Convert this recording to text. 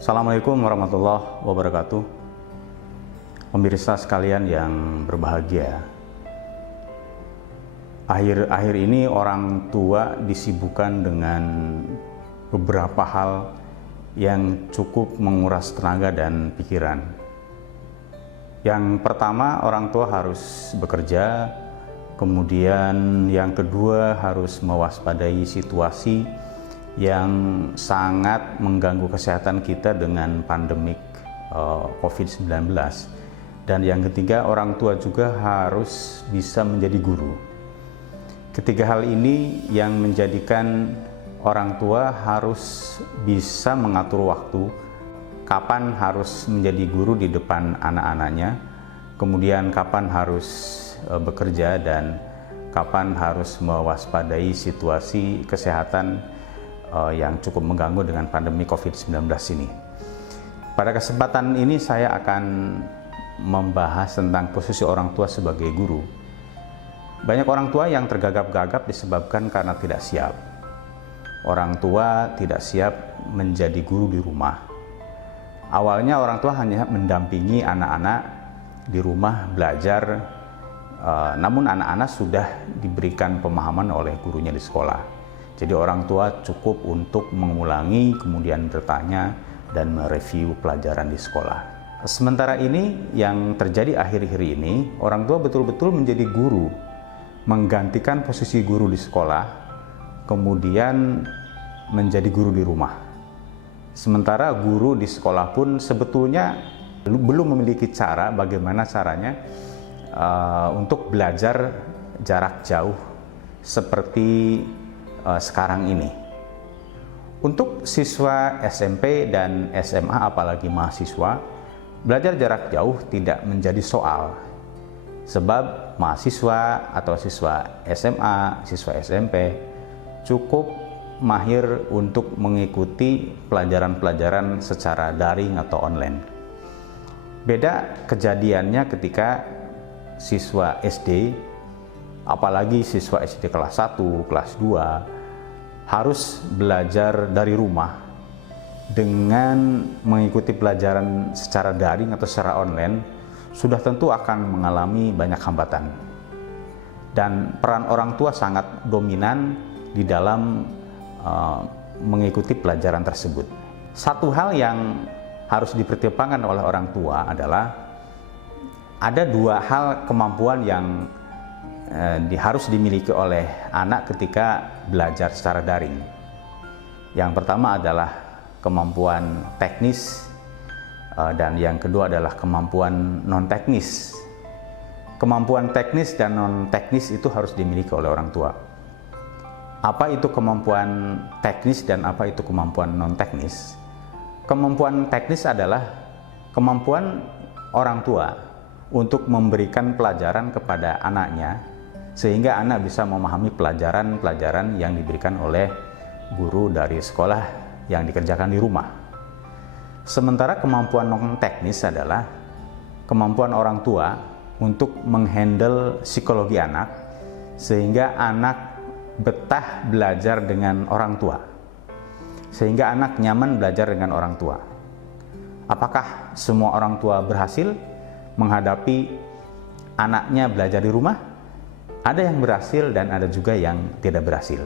Assalamualaikum warahmatullahi wabarakatuh. Pemirsa sekalian yang berbahagia, akhir-akhir ini orang tua disibukkan dengan beberapa hal yang cukup menguras tenaga dan pikiran. Yang pertama, orang tua harus bekerja, kemudian yang kedua harus mewaspadai situasi yang sangat mengganggu kesehatan kita dengan pandemik COVID-19. Dan yang ketiga, orang tua juga harus bisa menjadi guru. Ketiga hal ini yang menjadikan orang tua harus bisa mengatur waktu, kapan harus menjadi guru di depan anak-anaknya, kemudian kapan harus bekerja, dan kapan harus mewaspadai situasi kesehatan yang cukup mengganggu dengan pandemi COVID-19 ini. Pada kesempatan ini saya akan membahas tentang posisi orang tua sebagai guru. Banyak orang tua yang tergagap-gagap disebabkan karena tidak siap. Orang tua tidak siap menjadi guru di rumah. Awalnya orang tua hanya mendampingi anak-anak di rumah belajar, namun anak-anak sudah diberikan pemahaman oleh gurunya di sekolah. Jadi orang tua cukup untuk mengulangi, kemudian bertanya dan mereview pelajaran di sekolah. Sementara ini yang terjadi akhir-akhir ini, orang tua betul-betul menjadi guru, menggantikan posisi guru di sekolah, kemudian menjadi guru di rumah. Sementara guru di sekolah pun sebetulnya belum memiliki cara bagaimana caranya untuk belajar jarak jauh seperti sekarang ini. Untuk siswa SMP dan SMA, apalagi mahasiswa, belajar jarak jauh tidak menjadi soal, sebab mahasiswa atau siswa SMA, siswa SMP cukup mahir untuk mengikuti pelajaran-pelajaran secara daring atau online. Beda kejadiannya ketika siswa SD, apalagi siswa SD kelas 1, kelas 2, harus belajar dari rumah dengan mengikuti pelajaran secara daring atau secara online, sudah tentu akan mengalami banyak hambatan. Dan peran orang tua sangat dominan di dalam mengikuti pelajaran tersebut. Satu hal yang harus dipertimbangkan oleh orang tua adalah ada dua hal kemampuan yang harus dimiliki oleh anak ketika belajar secara daring. Yang pertama adalah kemampuan teknis, dan yang kedua adalah kemampuan non-teknis. Kemampuan teknis dan non-teknis itu harus dimiliki oleh orang tua. Apa itu kemampuan teknis dan apa itu kemampuan non-teknis? Kemampuan teknis adalah kemampuan orang tua untuk memberikan pelajaran kepada anaknya, sehingga anak bisa memahami pelajaran-pelajaran yang diberikan oleh guru dari sekolah yang dikerjakan di rumah. Sementara kemampuan non-teknis adalah kemampuan orang tua untuk menghandle psikologi anak, sehingga anak betah belajar dengan orang tua, sehingga anak nyaman belajar dengan orang tua. Apakah semua orang tua berhasil menghadapi anaknya belajar di rumah? Ada yang berhasil dan ada juga yang tidak berhasil.